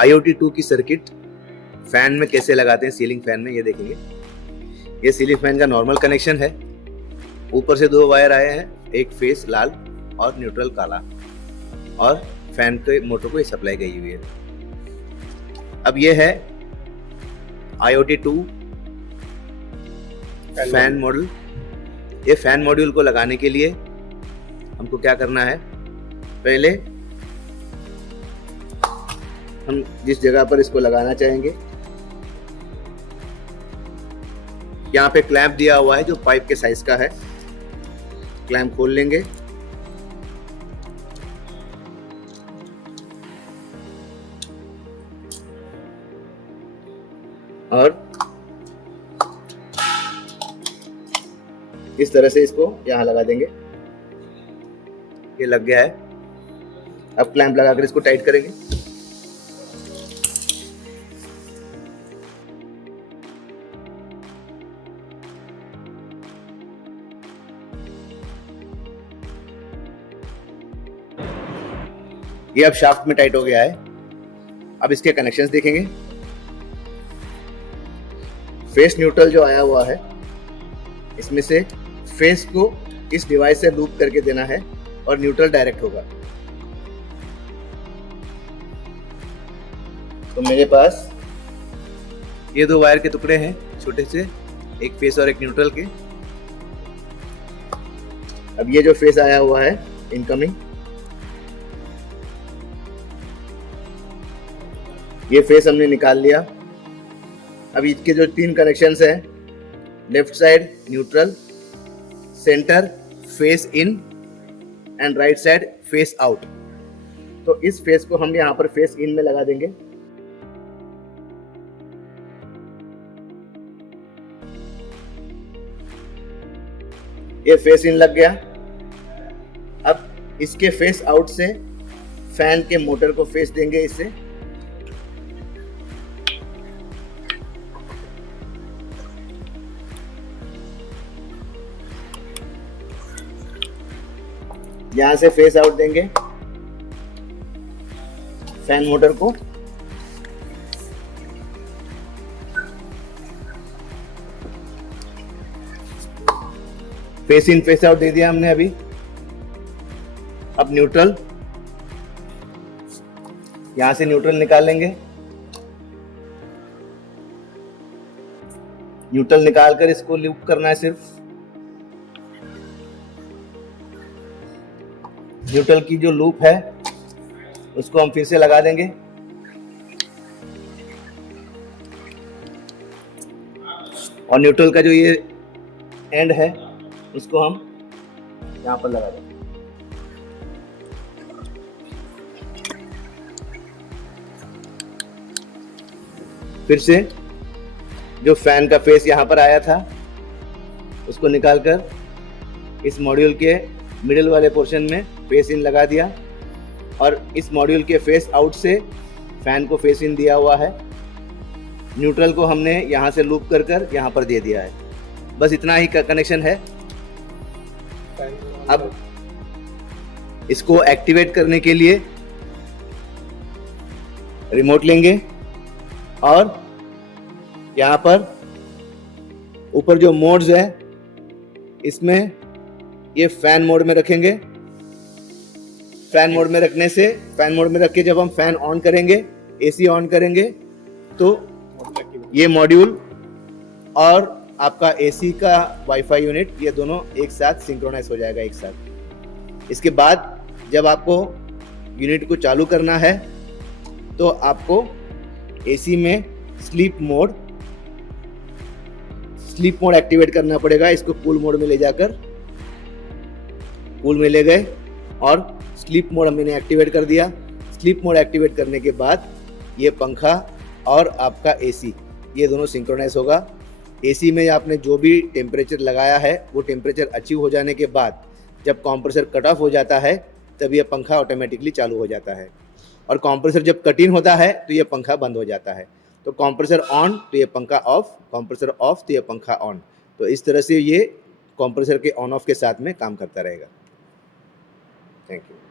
IoT2 की circuit fan में कैसे लगाते हैं, सीलिंग फैन में, ये देखेंगे। ये सीलिंग फैन का नॉर्मल कनेक्शन है। ऊपर से 2 वायर आए हैं, एक फेस लाल और न्यूट्रल काला, और फैन के मोटर को ये सप्लाई गई हुई है। अब ये है IoT2 फैन मॉड्यूल। ये फैन मॉड्यूल को लगाने के लिए हमको क्या करना है, पहले हम जिस जगह पर इसको लगाना चाहेंगे, यहाँ पे क्लैंप दिया हुआ है जो पाइप के साइज का है। क्लैंप खोल लेंगे, और इस तरह से इसको यहाँ लगा देंगे। ये लग गया है। अब क्लैंप लगाकर इसको टाइट करेंगे। ये अब शाफ्ट में टाइट हो गया है। अब इसके कनेक्शंस देखेंगे। फेस न्यूट्रल जो आया हुआ है, इसमें से फेस को इस डिवाइस से लूप करके देना है और न्यूट्रल डायरेक्ट होगा। तो मेरे पास ये 2 वायर के टुकड़े हैं छोटे से, एक फेस और एक न्यूट्रल के। अब ये जो फेस आया हुआ है इनकमिंग, ये फेस हमने निकाल लिया। अब इसके जो 3 कनेक्शंस हैं, left side neutral, centre face in and right side face out. तो इस फेस को हम यहाँ पर फेस इन में लगा देंगे। ये फेस इन लग गया। अब इसके फेस आउट से फैन के मोटर को फेस देंगे इससे। यहां से फेस आउट देंगे फैन मोटर को। फेस इन फेस आउट दे दिया हमने अभी। अब न्यूट्रल, यहां से न्यूट्रल निकाल लेंगे। न्यूट्रल निकालकर इसको लूप करना है सिर्फ। न्यूट्रल की जो लूप है उसको हम फिर से लगा देंगे। और न्यूट्रल का जो ये एंड है उसको हम यहाँ पर लगा देंगे। फिर से जो फैन का फेस यहाँ पर आया था उसको निकालकर इस मॉड्यूल के मिडिल वाले पोर्शन में फेस इन लगा दिया, और इस मॉड्यूल के फेस आउट से फैन को फेस इन दिया हुआ है। न्यूट्रल को हमने यहाँ से लूप कर कर यहाँ पर दे दिया है। बस इतना ही का कनेक्शन है। अब इसको एक्टिवेट करने के लिए रिमोट लेंगे और यहाँ पर ऊपर जो मोड्स है इसमें ये फैन मोड में रखेंगे। फैन मोड में रखने से, फैन मोड में रख के जब हम फैन ऑन करेंगे, एसी ऑन करेंगे, तो ये मॉड्यूल और आपका एसी का वाईफाई यूनिट, ये दोनों एक साथ सिंक्रोनाइज हो जाएगा एक साथ। इसके बाद जब आपको यूनिट को चालू करना है तो आपको एसी में स्लीप मोड एक्टिवेट करना पड़ेगा। इसको कूल मोड में ले जाकर कूल में ले गए और स्लीप मोड हमने एक्टिवेट कर दिया। स्लीप मोड एक्टिवेट करने के बाद ये पंखा और आपका एसी, ये दोनों सिंक्रोनाइज होगा। एसी में आपने जो भी टेम्परेचर लगाया है वो टेम्परेचर अचीव हो जाने के बाद जब कंप्रेसर कट ऑफ हो जाता है तब ये पंखा ऑटोमेटिकली चालू हो जाता है, और कंप्रेसर जब कट इन होता है तो ये पंखा बंद हो जाता है। तो कंप्रेसर ऑन तो ये पंखा ऑफ, कंप्रेसर ऑफ तो ये पंखा ऑन। तो इस तरह से ये कंप्रेसर के ऑन ऑफ के साथ में काम करता रहेगा। Thank you.